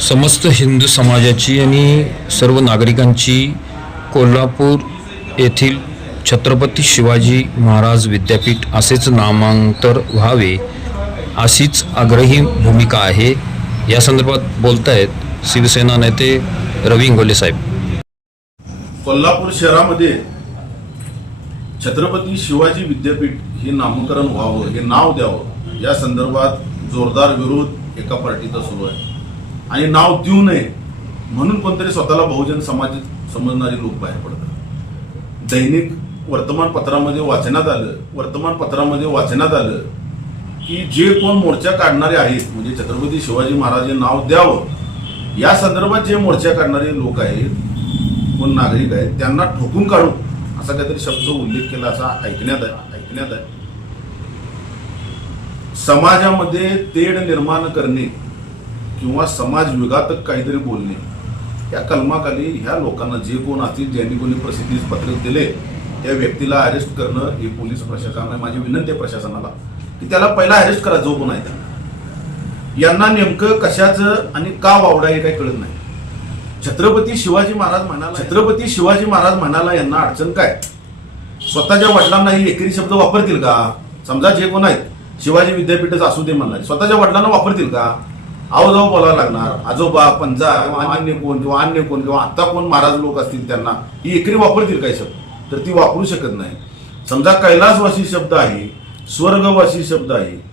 समस्त हिंदू समाजाची आणि सर्व नागरिकांची कोल्हापूर येथील छत्रपती शिवाजी महाराज विद्यापीठ असेच नामांतर व्हावे अशीच आग्रही भूमिका आहे. या संदर्भात बोलतायत शिवसेना नेते रवी इंगोले साहेब. कोल्हापूर शहरामध्ये छत्रपती शिवाजी विद्यापीठ हे नामकरण व्हावं हे नाव द्यावं या संदर्भात जोरदार विरोध एका पार्टीचा सुरू आहे. आणि नाव देऊ नये म्हणून कोणतरी स्वतःला बहुजन समाज समजणारे लोक बाहेर पडतात. दैनिक वर्तमानपत्रामध्ये वाचण्यात आलं वर्तमानपत्रामध्ये वाचण्यात आलं की जे कोण मोर्चा काढणारे आहेत म्हणजे छत्रपती शिवाजी महाराज नाव द्यावं. या संदर्भात जे मोर्चा काढणारे लोक आहेत कोण नागरिक आहेत त्यांना ठोकून काढू असा काहीतरी शब्द उल्लेख केला असा ऐकण्यात आहे ऐकण्यात आहे. समाजामध्ये तेढ निर्माण करणे किंवा समाज विघातक काहीतरी बोलणे. या कलमाखाली ह्या लोकांना जे कोण असतील ज्यांनी कोणी प्रसिद्धीस पत्रक दिले त्या व्यक्तीला अरेस्ट करणं हे पोलीस प्रशासनाला माझी विनंती आहे प्रशासनाला की त्याला पहिला अरेस्ट करा जो कोण आहे त्यांना यांना नेमकं कशाचं आणि का वावडा हे काही कळत नाही. छत्रपती शिवाजी महाराज म्हणाला छत्रपती शिवाजी महाराज म्हणाला यांना अडचण काय? स्वतःच्या वडिलांना ही एकेरी शब्द वापरतील का? समजा जे कोण आहेत शिवाजी विद्यापीठच असू दे म्हणणार स्वतःच्या वडिलांना वापरतील का? आव बोलावं लागणार. आजोबा पंजा किंवा अन्य कोण किंवा अन्य कोण किंवा आता कोण महाराज लोक असतील त्यांना ही एकरी वापरतील काही शब्द? तर ती वापरू शकत नाही. समजा कैलासवासी शब्द आहे स्वर्गवासी शब्द आहे.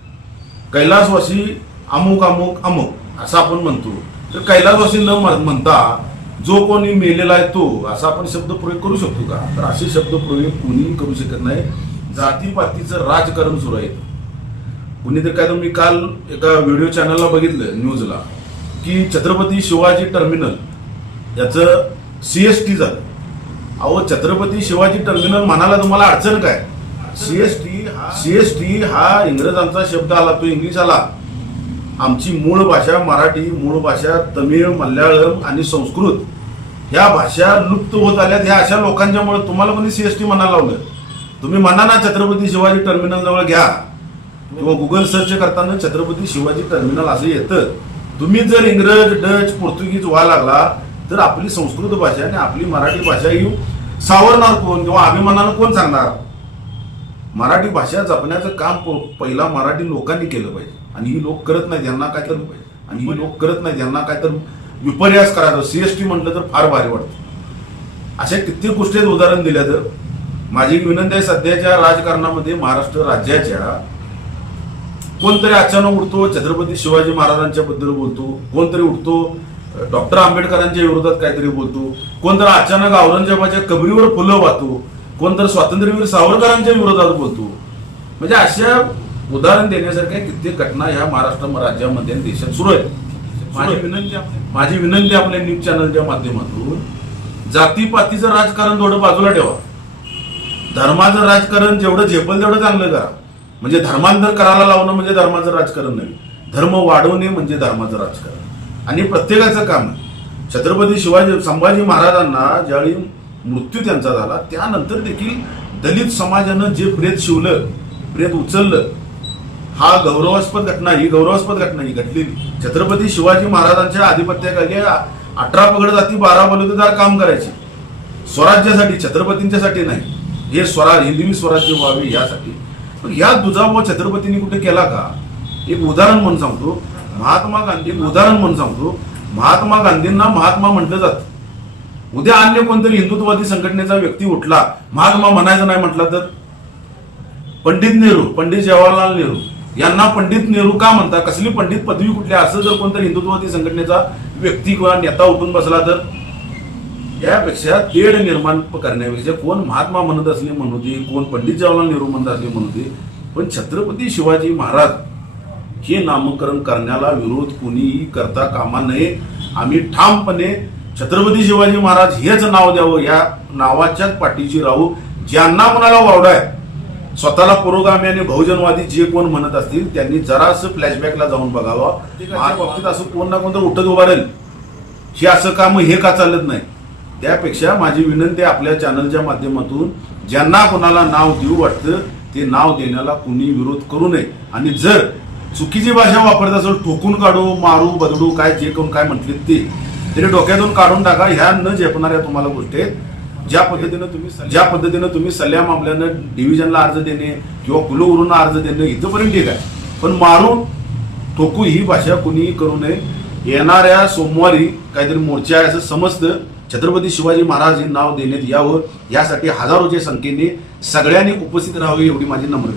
कैलासवासी अमुक अमुक अमुक असं आपण म्हणतो. तर कैलासवासी न म्हण- म्हणता जो कोणी मेलेला आहे तो असा आपण शब्द प्रयोग करू शकतो का? तर असे शब्द प्रयोग कोणीही करू शकत नाही. जातीपातीचं राजकारण सुरू आहे. कुणी तर काय तर मी काल एका व्हिडिओ चॅनलला बघितलं न्यूजला की छत्रपती शिवाजी टर्मिनल याचं सी एस टी झालं. अहो छत्रपती शिवाजी टर्मिनल म्हणाला तुम्हाला अडचण काय? सी एस टी हा इंग्रजांचा शब्द आला तो इंग्लिश आला. आमची मूळ भाषा मराठी मूळ भाषा तमिळ मल्याळम आणि संस्कृत ह्या भाषा लुप्त होत आल्यात. ह्या अशा लोकांच्यामुळे तुम्हाला कोणी टी म्हणायला लावलं? तुम्ही म्हणा ना छत्रपती शिवाजी टर्मिनल जवळ घ्या. किंवा गुगल सर्च करताना छत्रपती शिवाजी टर्मिनल असं येतं. तुम्ही जर इंग्रज डच पोर्तुगीज व्हायला लागला तर आपली संस्कृत भाषा आणि आपली मराठी भाषा ही सावरणार कोण किंवा अभिमानानं कोण सांगणार? मराठी भाषा जपण्याचं काम पहिला मराठी लोकांनी केलं पाहिजे. आणि ही लोक करत नाही यांना काय तर आणि ही लोक करत नाही यांना काय तर विपर्यास करायचं. सीएसटी म्हटलं तर फार भारी वाटतं. अशा कित्येक गोष्टी उदाहरण दिल्या तर माझी विनंती आहे सध्याच्या राजकारणामध्ये महाराष्ट्र राज्याच्या कोणतरी अचानक उठतो छत्रपती शिवाजी महाराजांच्या बद्दल बोलतो कोणतरी उठतो डॉक्टर आंबेडकरांच्या विरोधात काहीतरी बोलतो कोणतरी अचानक औरंगजेबाच्या कबरीवर फुलं वाहतो कोणतरी स्वातंत्र्यवीर सावरकरांच्या विरोधात बोलतो. म्हणजे अशा उदाहरण देण्यासारख्या कित्येक घटना ह्या महाराष्ट्र राज्यामध्ये आणि देशात सुरू आहेत. माझी विनंती माझी विनंती आपल्या न्यूज चॅनलच्या माध्यमातून जातीपातीचं राजकारण थोडं बाजूला ठेवा. धर्माचं राजकारण जेवढं झेपल तेवढं चांगलं करा. म्हणजे धर्मांतर करायला लावणं म्हणजे धर्माचं राजकारण नाही. धर्म वाढवणे म्हणजे धर्माचं राजकारण. आणि प्रत्येकाचं काम आहे. छत्रपती शिवाजी संभाजी महाराजांना ज्यावेळी मृत्यू त्यांचा झाला त्यानंतर देखील दलित समाजानं जे प्रेत शिवलं प्रेत उचललं हा गौरवास्पद घटना ही गौरवास्पद घटना ही घडलेली. छत्रपती शिवाजी महाराजांच्या आधिपत्याखाली अठरा पगड जाती बारा बलुतेदार काम करायचे. स्वराज्यासाठी छत्रपतींच्यासाठी नाही. हे स्वराज हिंदवी स्वराज्य व्हावे यासाठी. पण ह्या दुजाभाव छत्रपतींनी कुठे केला का? एक उदाहरण म्हणून सांगतो. महात्मा गांधी उदाहरण म्हणून सांगतो. महात्मा गांधींना महात्मा म्हटलं जातं. उद्या अन्य कोणतरी हिंदुत्ववादी संघटनेचा व्यक्ती उठला महात्मा म्हणायचं नाही म्हटला तर? पंडित नेहरू पंडित जवाहरलाल नेहरू. यांना पंडित नेहरू का म्हणतात कसली पंडित पदवी कुठली? असं जर कोणतरी हिंदुत्ववादी संघटनेचा व्यक्ती किंवा नेता उठून बसला तर? यापेक्षा तेढ निर्माण करण्यापेक्षा कोण महात्मा म्हणत असले म्हणू दे कोण पंडित जवाहरलाल नेहरू म्हणत असले म्हणू दे पण छत्रपती शिवाजी महाराज हे नामकरण करण्याला विरोध कुणीही करता कामा नये. आम्ही ठामपणे छत्रपती शिवाजी महाराज हेच नाव द्यावं. या नावाच्याच पाठीशी राहू. ज्यांना कोणाला वावडा आहे स्वतःला पुरोगामी आणि बहुजनवादी जे कोण म्हणत असतील त्यांनी जरासं फ्लॅशबॅकला जाऊन बघावं. माझ्या बाबतीत असं कोण ना कोणतं उठत उभारेल. हे असं काम हे का चालत नाही? त्यापेक्षा माझी विनंती आपल्या चॅनलच्या माध्यमातून ज्यांना कोणाला नाव देऊ वाटतं ते नाव देण्याला कुणी विरोध करू नये. आणि जर चुकीची भाषा वापरत असेल ठोकून काढू मारू बदडू काय जे कोण काय म्हटले ते तरी डोक्यातून काढून टाका. ह्या न झेपणाऱ्या तुम्हाला गोष्टी आहेत. ज्या पद्धतीनं तुम्ही ज्या पद्धतीनं तुम्ही सल्ल्या मामल्यानं डिव्हिजनला अर्ज देणे किंवा कुलगुरूंना अर्ज देणे इथंपर्यंत ठीक आहे. पण मारून ठोकू ही भाषा कुणीही करू नये. येणाऱ्या सोमवारी काहीतरी मोर्चा आहे असं समजतं. छत्रपती शिवाजी महाराज हे नाव देण्यात यावं यासाठी हजारोच्या संख्येने सगळ्यांनी उपस्थित राहावे एवढी माझी नम्र